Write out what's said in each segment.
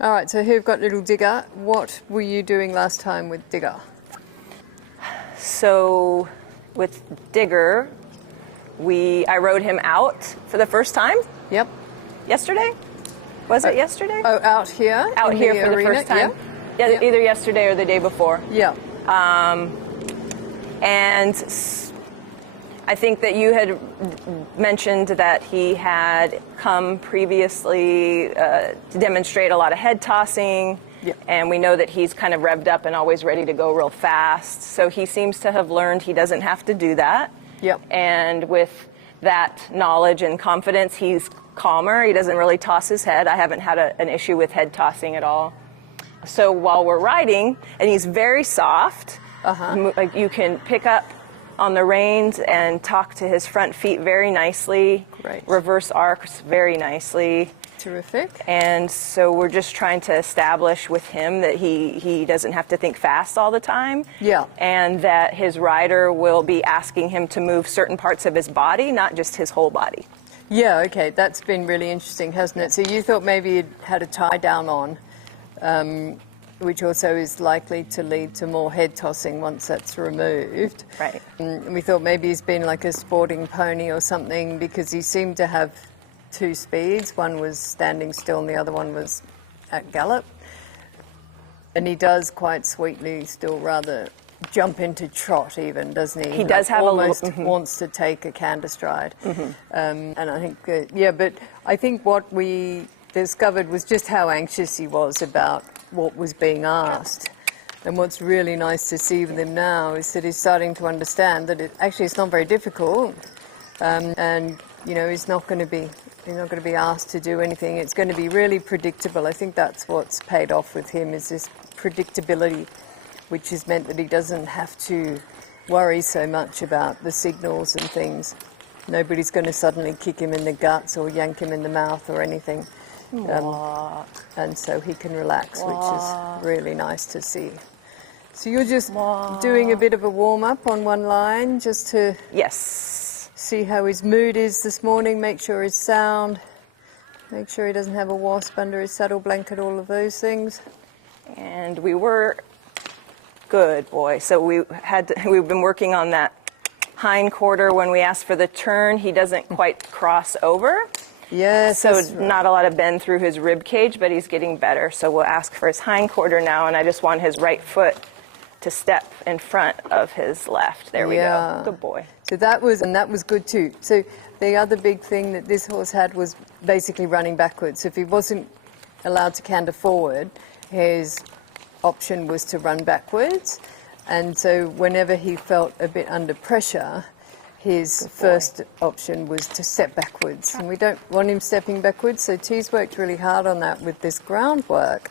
All right, so here we've got little Digger. What were you doing last time with Digger? So with Digger, I rode him out for the first time. Yep. Yesterday? Was it yesterday? Oh, out here? Out here for the arena? first time. Yeah. Yeah, either yesterday or the day before. Yeah. And I think that you had mentioned that he had come previously to demonstrate a lot of head tossing. Yeah. And we know that he's kind of revved up and always ready to go real fast. So he seems to have learned he doesn't have to do that. Yep. And with that knowledge and confidence, he's calmer. He doesn't really toss his head. I haven't had an issue with head tossing at all. So while we're riding, and he's very soft, like you can pick up on the reins and talk to his front feet very nicely. Great. Reverse arcs very nicely. Terrific. And so we're just trying to establish with him that he doesn't have to think fast all the time. Yeah. And that his rider will be asking him to move certain parts of his body, not just his whole body. Yeah, okay, that's been really interesting, hasn't it? So you thought maybe you'd had a tie down on, which also is likely to lead to more head tossing once that's removed. Right. And we thought maybe he's been like a sporting pony or something, because he seemed to have two speeds. One was standing still and the other one was at gallop. And he does quite sweetly still rather jump into trot even, doesn't he? He does have almost a little, wants to take a canter stride. And I think, yeah, but I think what we discovered was just how anxious he was about what was being asked. And what's really nice to see with him now is that he's starting to understand that it's not very difficult. And, you know, he's not going to be asked to do anything. It's going to be really predictable. I think that's what's paid off with him, is this predictability, which has meant that he doesn't have to worry so much about the signals and things. Nobody's going to suddenly kick him in the guts or yank him in the mouth or anything. And so he can relax, which is really nice to see. So you're just doing a bit of a warm-up on one line just to see how his mood is this morning, make sure he's sound, make sure he doesn't have a wasp under his saddle blanket, all of those things. And we were good, boy. So we've been working on that hind quarter. When we asked for the turn, he doesn't quite cross over. Yes. So not a lot of bend through his rib cage, but he's getting better. So we'll ask for his hind quarter now, and I just want his right foot to step in front of his left. There we go. Good boy. So that was good too. So the other big thing that this horse had was basically running backwards. If he wasn't allowed to canter forward, his option was to run backwards. And so whenever he felt a bit under pressure, his first option was to step backwards. And we don't want him stepping backwards, so T's worked really hard on that with this groundwork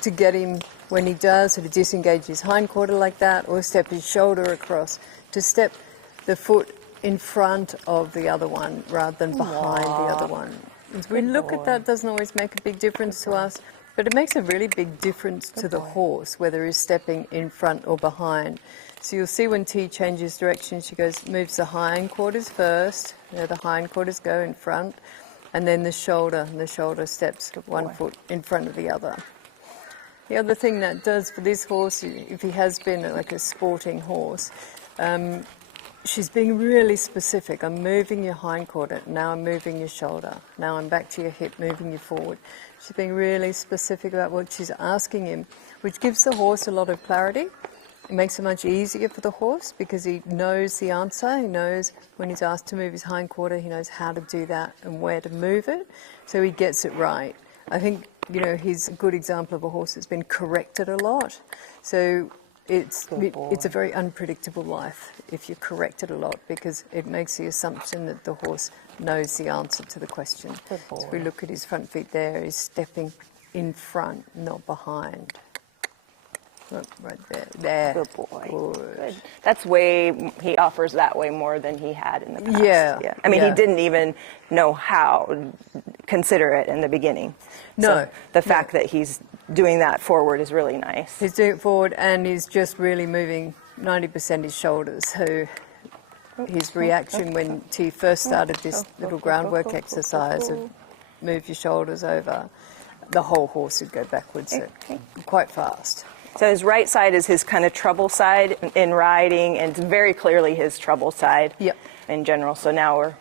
to get him, when he does, sort of disengage his hindquarter like that, or step his shoulder across, to step the foot in front of the other one rather than behind the other one. As we look at that, doesn't always make a big difference to us, but it makes a really big difference to the horse, whether he's stepping in front or behind. So you'll see when T changes direction, she moves the hindquarters first, the hindquarters go in front, and then the shoulder, and the shoulder steps one foot in front of the other. The other thing that does for this horse, if he has been like a sporting horse, she's being really specific. I'm moving your hindquarter, now I'm moving your shoulder, now I'm back to your hip, moving you forward. She's being really specific about what she's asking him, which gives the horse a lot of clarity. It makes it much easier for the horse because he knows the answer. He knows when he's asked to move his hindquarter, he knows how to do that and where to move it, so he gets it right. I think, you know, he's a good example of a horse that's been corrected a lot. So it's a very unpredictable life if you correct it a lot, because it makes the assumption that the horse knows the answer to the question. So if we look at his front feet there, he's stepping in front, not behind. Right there. Good boy. Good. That's he offers that way more than he had in the past. Yeah. I mean, he didn't even know how, consider it in the beginning. No. So the fact that he's doing that forward is really nice. He's doing it forward, and he's just really moving 90% his shoulders. So his reaction when T first started this little groundwork exercise of move your shoulders over, the whole horse would go backwards Okay. quite fast. So his right side is his kind of trouble side in riding, and it's very clearly his trouble side Yep. in general. So now we're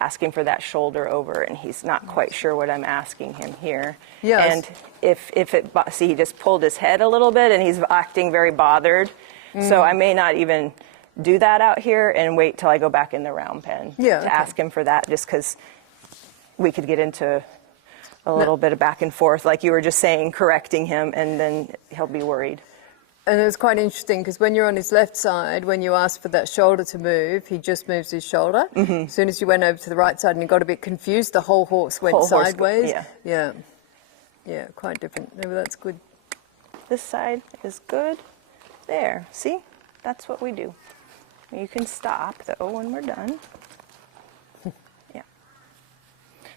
asking for that shoulder over, and he's not quite sure what I'm asking him here. Yes. And see, he just pulled his head a little bit, and he's acting very bothered. So I may not even do that out here and wait till I go back in the round pen Yeah, to okay. ask him for that, just because we could get into a little bit of back and forth, like you were just saying, correcting him, and then he'll be worried. And it was quite interesting because when you're on his left side, when you ask for that shoulder to move, he just moves his shoulder. As soon as you went over to the right side and he got a bit confused, the whole horse went Whole horse go- sideways. yeah. Yeah, quite different. Maybe that's good. This side is good. There, see? That's what we do. You can stop, though, when we're done. Yeah.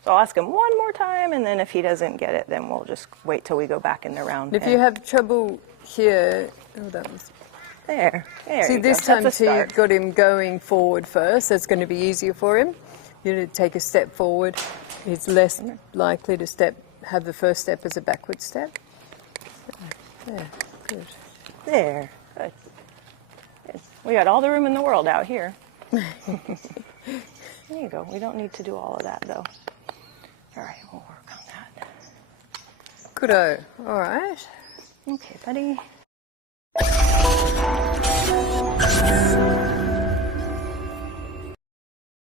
So I'll ask him one more time, and then if he doesn't get it, then we'll just wait till we go back in the round If pen. you have trouble here, oh, that was. There See, you this go. time That's a too, start. got him going forward first. That's going to be easier for him. You need to take a step forward. He's less likely to have the first step as a backward step. There, good. There. Good. Good. We got all the room in the world out here. There you go. We don't need to do all of that, though. All right, we'll work on that. Good-o. All right. Okay, buddy.